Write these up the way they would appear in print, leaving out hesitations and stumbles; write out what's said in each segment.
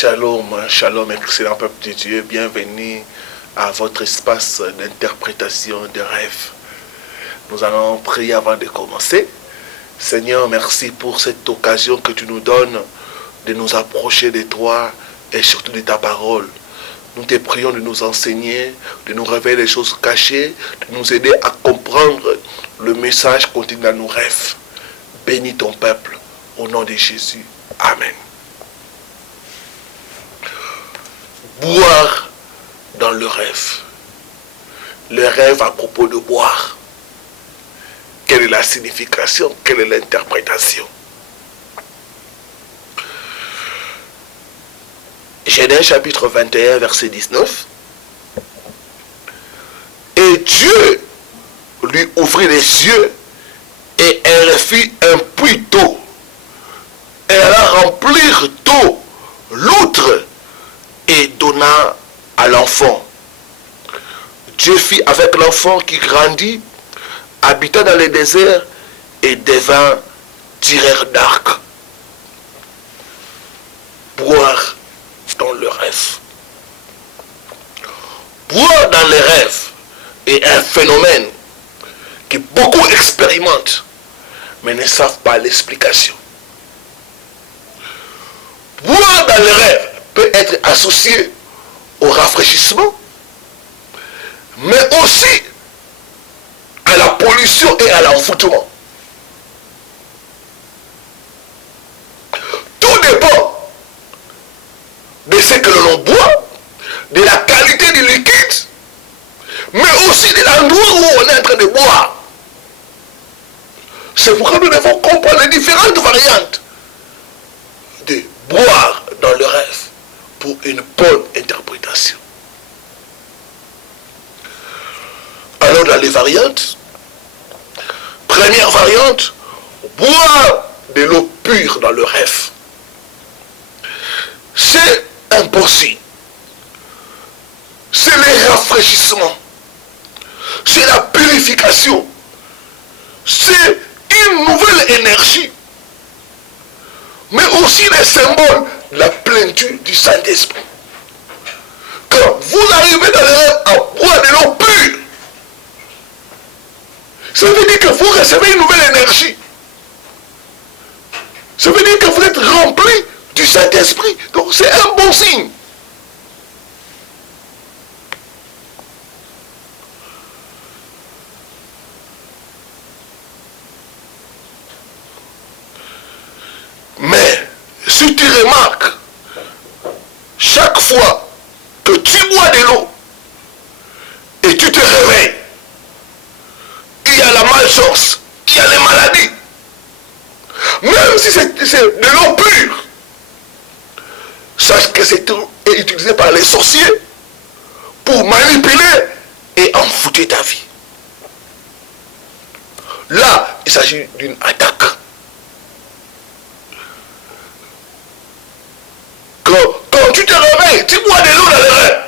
Shalom, shalom, excellent peuple de Dieu, bienvenue à votre espace d'interprétation de rêves. Nous allons prier avant de commencer. Seigneur, merci pour cette occasion que tu nous donnes de nous approcher de toi et surtout de ta parole. Nous te prions de nous enseigner, de nous révéler les choses cachées, de nous aider à comprendre le message contenu dans nos rêves. Bénis ton peuple, au nom de Jésus. Amen. Boire dans le rêve. Le rêve à propos de boire. Quelle est la signification? Quelle est l'interprétation? Genèse chapitre 21, verset 19. Et Dieu lui ouvrit les yeux et elle fit un puits d'eau. Elle alla remplir d'eau l'outre et donna à l'enfant. Dieu fit avec l'enfant qui grandit, habita dans le désert et devint tireur d'arc. Boire dans le rêve. Boire dans les rêves est un phénomène que beaucoup expérimentent, mais ne savent pas l'explication. Boire dans les rêves peut être associé au rafraîchissement, mais aussi à la pollution et à l'envoûtement. Tout dépend de ce que l'on boit, de la qualité du liquide, mais aussi de l'endroit où on est en train de boire. C'est pourquoi nous devons comprendre les différentes variantes de boire dans le rêve pour une bonne interprétation. Alors dans les variantes, première variante, boire de l'eau pure dans le rêve. C'est impossible. C'est le rafraîchissement. C'est la purification. C'est une nouvelle énergie. Mais aussi les symboles de la plénitude du Saint-Esprit. Quand vous arrivez dans le rêve à boire de l'eau pure, ça veut dire que vous recevez une nouvelle énergie. Ça veut dire que vous êtes rempli du Saint-Esprit. Donc c'est un bon signe. Mais si tu remarques, chaque fois que tu bois de l'eau et tu te réveilles, il y a la malchance, il y a les maladies. Même si c'est de l'eau pure, sache que c'est utilisé par les sorciers pour manipuler et envoûter ta vie. Là, il s'agit d'une attaque. Quand tu te réveilles, tu bois de l'eau dans le rêve,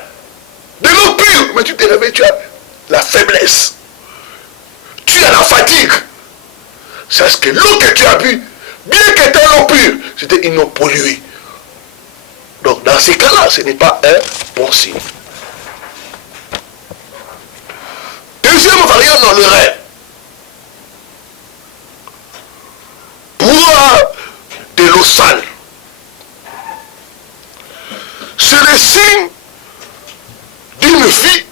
de l'eau pure, mais tu te réveilles, tu as la faiblesse. Tu as la fatigue. Sache que l'eau que tu as bu, bien qu'elle était l'eau pure, c'était une eau polluée. Donc dans ces cas-là, ce n'est pas un bon signe. Deuxième variante dans le rêve. Boire de l'eau sale. C'est le signe d'une vie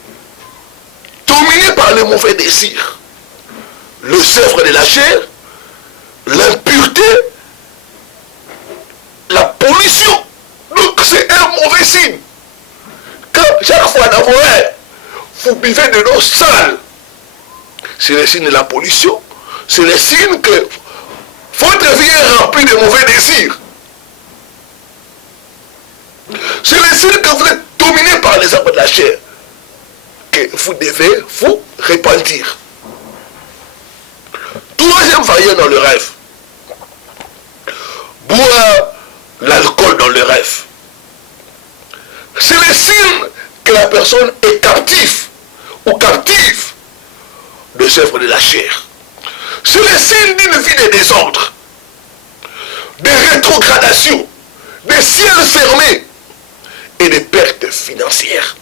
dominée par les mauvais désirs. Le sèvre de la chair, l'impureté, la pollution. Donc c'est un mauvais signe. Quand chaque fois dans vos rêves, vous buvez de l'eau sale, c'est le signe de la pollution. C'est le signe que votre vie est remplie de mauvais désirs. C'est le signe que vous êtes dominé par les œuvres de la chair. Que vous devez vous repentir. Troisième variante dans le rêve. Boire l'alcool dans le rêve. C'est le signe que la personne est captive ou captive des œuvres de la chair. C'est le signe d'une vie de désordre, de rétrogradation, de ciel fermé, et des pertes financières.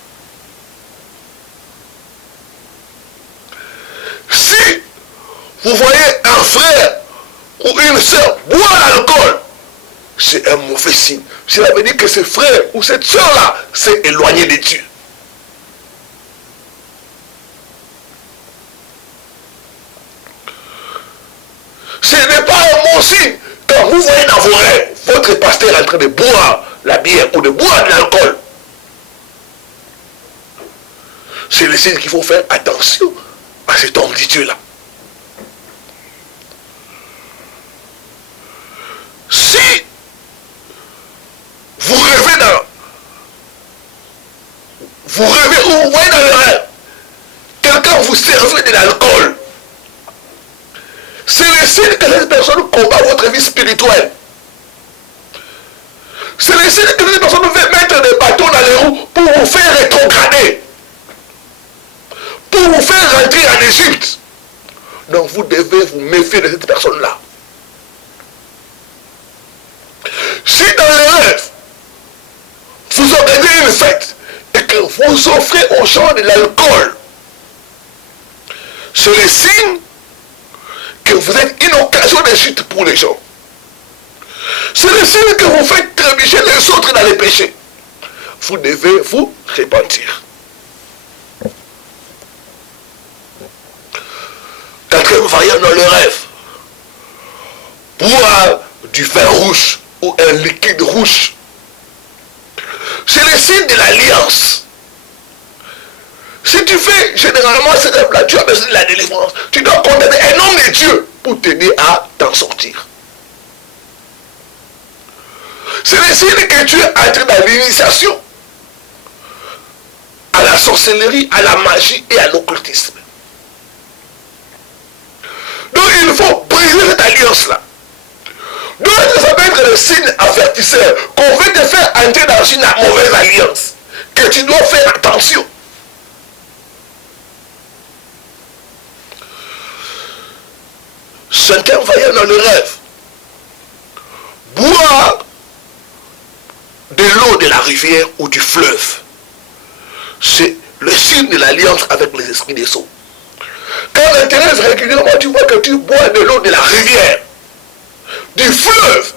Si vous voyez un frère ou une soeur boire l'alcool, c'est un mauvais signe. Cela veut dire que ce frère ou cette soeur-là s'est éloigné de Dieu. Ce n'est pas un bon signe quand vous voyez dans vos rêves votre pasteur en train de boire la bière ou de boire de l'alcool. C'est le signe qu'il faut faire attention à cet homme de Dieu-là. Si vous rêvez ou vous voyez dans le rêve, quelqu'un vous servait de l'alcool, c'est le signe que cette personne combat votre vie spirituelle. C'est le signe que cette personne veut mettre des bâtons dans les roues pour vous faire rétrograder, pour vous faire rentrer en Égypte. Donc vous devez vous méfier de cette personne-là. Si dans les rêves, vous organisez une fête et que vous offrez aux gens de l'alcool, c'est le signe que vous êtes une occasion de chute pour les gens. C'est le signe que vous faites trébucher les autres dans les péchés. Vous devez vous repentir. Quatrième variante dans le rêve. Boire du vin rouge ou un liquide rouge. C'est le signe de l'alliance. Si tu fais généralement ce rêve-là, tu as besoin de la délivrance. Tu dois contacter un homme de Dieu pour t'aider à t'en sortir. C'est le signe que tu es entré dans l'initiation à la sorcellerie, à la magie et à l'occultisme. Donc il faut briser cette alliance-là. Donc ça peut être le signe avertisseur qu'on veut te faire entrer dans une mauvaise alliance, que tu dois faire attention. Cinquième voyant dans le rêve, boire de l'eau de la rivière ou du fleuve, c'est le signe de l'alliance avec les esprits des sceaux. Quand tu t'intéresses régulièrement, tu vois que tu bois de l'eau de la rivière, du fleuve,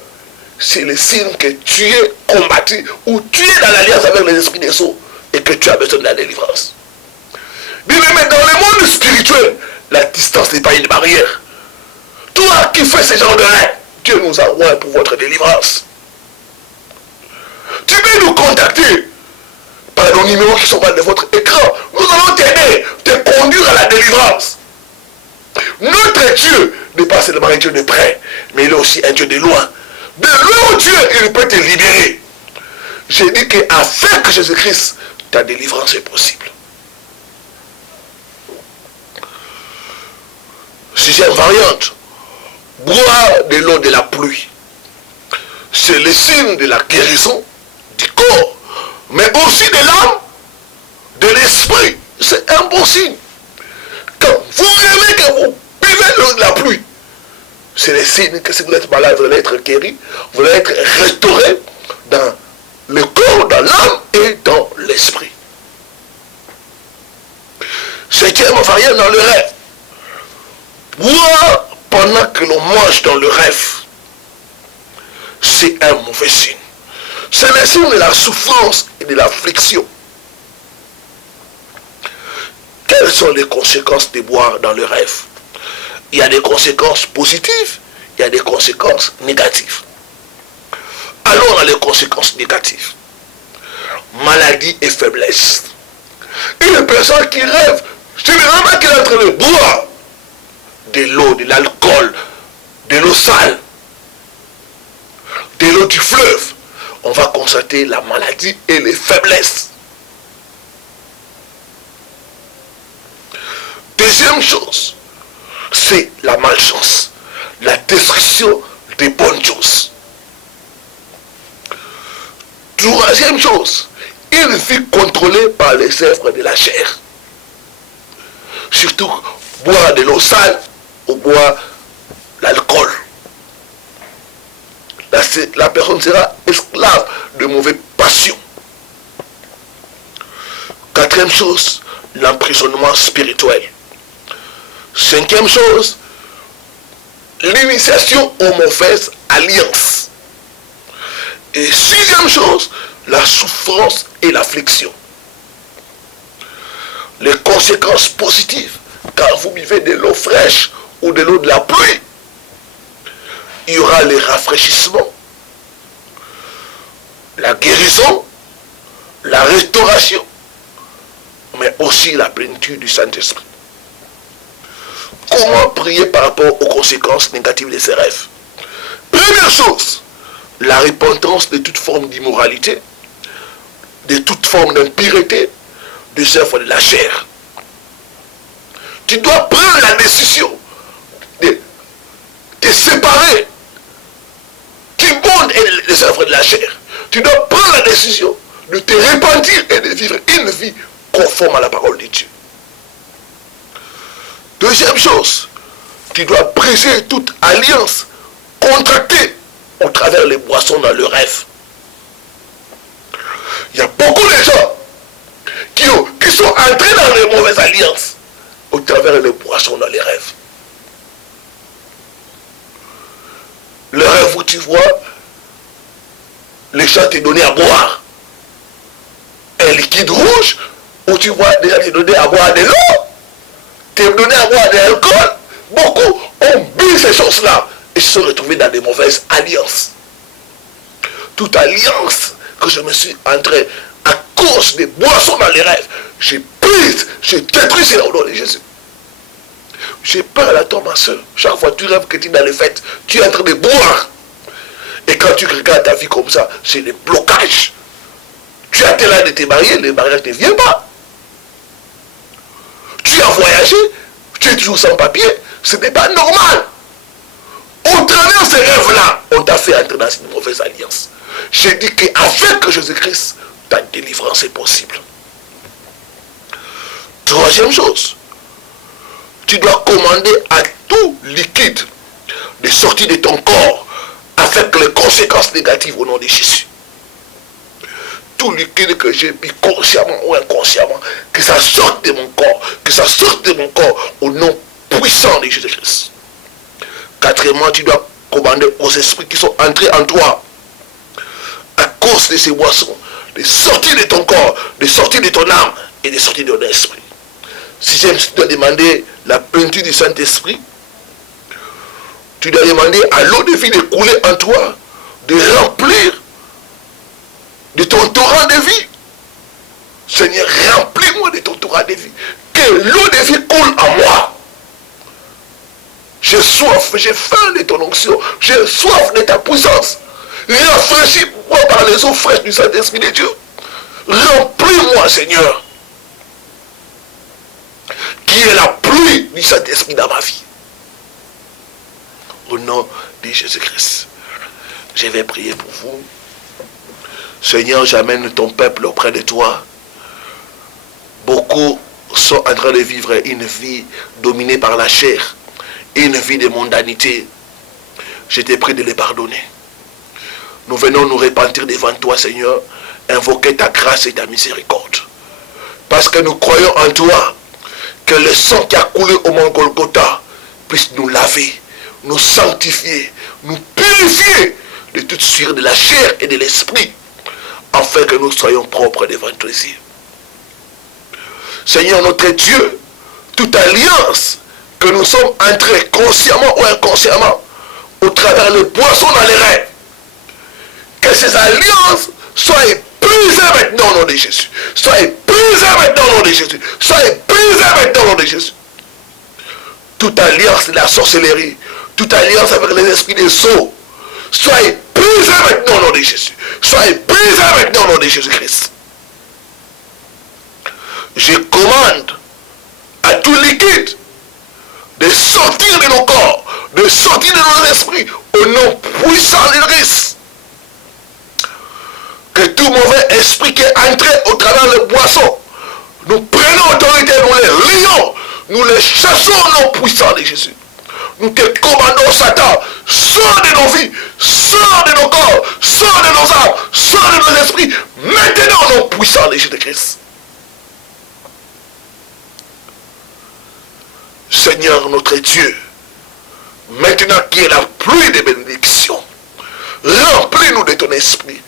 c'est le signe que tu es combattu ou tu es dans l'alliance avec les esprits des sceaux et que tu as besoin de la délivrance. Bien, mais dans le monde spirituel, la distance n'est pas une barrière. Toi qui fais ce genre de rêve, Dieu nous envoie pour votre délivrance. Tu peux nous contacter par nos numéros qui sont bas de votre écran. Nous allons t'aider, te conduire à la délivrance. Notre Dieu n'est pas seulement un Dieu de près, mais il est aussi un Dieu de loin. De loin, Dieu, il peut te libérer. J'ai dit qu'avec Jésus-Christ, ta délivrance est possible. Sixième variante, boire de l'eau de la pluie. C'est le signe de la guérison du corps, mais aussi de l'âme, de l'esprit. C'est un bon signe. Quand vous rêvez que vous buvez l'eau de la pluie, c'est le signe que si vous êtes malade, vous allez être guéri, vous allez être restauré dans le corps, dans l'âme et dans l'esprit. Septième variante dans le rêve. Boire pendant que l'on mange dans le rêve, c'est un mauvais signe. C'est le signe de la souffrance et de l'affliction. Quelles sont les conséquences de boire dans le rêve? Il y a des conséquences positives, il y a des conséquences négatives. Allons à les conséquences négatives. Maladie et faiblesse. Une personne qui rêve, généralement qui est en train de boire de l'eau, de l'alcool, de l'eau sale, de l'eau du fleuve, on va constater la maladie et les faiblesses. Deuxième chose, c'est la malchance, la destruction des bonnes choses. Troisième chose, une vie contrôlée par les œuvres de la chair. Surtout, boire de l'eau sale ou boire l'alcool. La personne sera esclave de mauvaises passions. Quatrième chose, l'emprisonnement spirituel. Cinquième chose, l'initiation aux mauvaises alliances. Et sixième chose, la souffrance et l'affliction. Les conséquences positives, quand vous buvez de l'eau fraîche ou de l'eau de la pluie, il y aura les rafraîchissements, la guérison, la restauration, mais aussi la plénitude du Saint-Esprit. Comment prier par rapport aux conséquences négatives de ces rêves? Première chose, la repentance de toute forme d'immoralité, de toute forme d'impureté, des œuvres de la chair. Tu dois prendre la décision de te séparer du monde et des œuvres de la chair. Tu dois prendre la décision de te repentir et de vivre une vie conforme à la parole de Dieu. Deuxième chose, tu dois briser toute alliance contractée au travers les boissons dans le rêve. Il y a beaucoup de gens qui sont entrés dans les mauvaises alliances au travers les boissons dans les rêves. Le rêve où tu vois les gens te donner à boire un liquide rouge, où tu vois déjà te donner à boire de l'eau, te donner à boire de l'alcool. Beaucoup ont bu ces choses-là et se sont retrouvés dans des mauvaises alliances. Toute alliance que je me suis entré à cause des boissons dans les rêves, j'ai prise, j'ai détruit cela au nom de Jésus. J'ai peur à toi, ma soeur. Chaque fois que tu rêves que tu es dans les fêtes, tu es en train de boire. Et quand tu regardes ta vie comme ça, c'est des blocages. Tu as été là de te marier, le mariage ne vient pas. Tu as voyagé, tu es toujours sans papier, ce n'est pas normal. Au travers de ces rêves-là, on t'a fait entrer dans une mauvaise alliance. J'ai dit qu'avec Jésus-Christ, ta délivrance est possible. Troisième chose, tu dois commander à tout liquide de sortir de ton corps avec les conséquences négatives au nom de Jésus. Tout liquide que j'ai bu consciemment ou inconsciemment, que ça sorte de mon corps, que ça sorte de mon corps au nom puissant de Jésus-Christ. Quatrièmement, tu dois commander aux esprits qui sont entrés en toi à cause de ces boissons, de sortir de ton corps, de sortir de ton âme et de sortir de ton esprit. Sixième, tu dois demander la plénitude du Saint-Esprit. Tu dois demander à l'eau de vie de couler en toi, de remplir de ton torrent de vie. Seigneur, remplis-moi de ton torrent de vie. Que l'eau de vie coule en moi. J'ai soif, j'ai faim de ton onction. J'ai soif de ta puissance. Rafraîchis-moi par les eaux fraîches du Saint-Esprit de Dieu. Remplis-moi, Seigneur. Qui est la pluie du Saint-Esprit dans ma vie. Au nom de Jésus-Christ, je vais prier pour vous. Seigneur, j'amène ton peuple auprès de toi. Beaucoup sont en train de vivre une vie dominée par la chair, une vie de mondanité. Je te prie de les pardonner. Nous venons nous repentir devant toi, Seigneur, invoquer ta grâce et ta miséricorde. Parce que nous croyons en toi, que le sang qui a coulé au mont Golgotha puisse nous laver, nous sanctifier, nous purifier de toute sueur de la chair et de l'esprit, afin que nous soyons propres devant toi ici. Seigneur notre Dieu, toute alliance que nous sommes entrés consciemment ou inconsciemment au travers les boissons dans les rêves, que ces alliances soient épuisées maintenant au nom de Jésus. Soient épuisées maintenant au nom de Jésus. Soient épuisées maintenant au nom de Jésus. Toute alliance de la sorcellerie, toute alliance avec les esprits des eaux, soit épuisée maintenant au nom de Jésus. Soit épuisée maintenant au nom de Jésus-Christ. Je commande à tout liquide de sortir de nos corps, de sortir de nos esprits, au nom puissant de Christ. Que tout mauvais esprit qui est entré au travers des boissons, nous prenons autorité, nous les lions, nous les chassons au nom puissant de Jésus. Nous te commandons, Satan, sors de nos vies, sors de nos corps, sors de nos âmes, sors de nos esprits, maintenant au nom puissant de Jésus-Christ. Seigneur notre Dieu, maintenant qu'il y a la pluie de bénédiction, remplis-nous de ton esprit.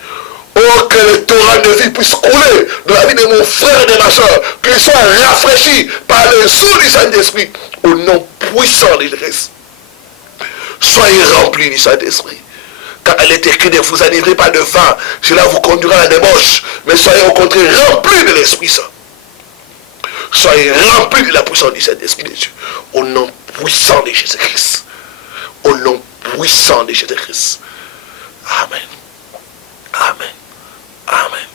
Oh, que le torrent de vie puisse couler dans la vie de mon frère et de ma soeur, qu'il soit rafraîchi par le sceau du Saint-Esprit, au nom puissant de Jésus. Soyez remplis du Saint-Esprit. Car elle est écrite, ne vous enivrez pas de vin, cela vous conduira à la débauche, mais soyez au contraire remplis de l'Esprit Saint. Soyez remplis de la puissance du Saint-Esprit de Dieu, au nom puissant de Jésus-Christ. Au nom puissant de Jésus-Christ. Amen. Amen. Amen.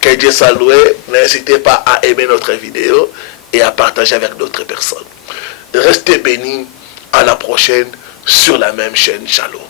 Que Dieu soit loué. N'hésitez pas à aimer notre vidéo et à partager avec d'autres personnes. Restez bénis. À la prochaine sur la même chaîne. Shalom.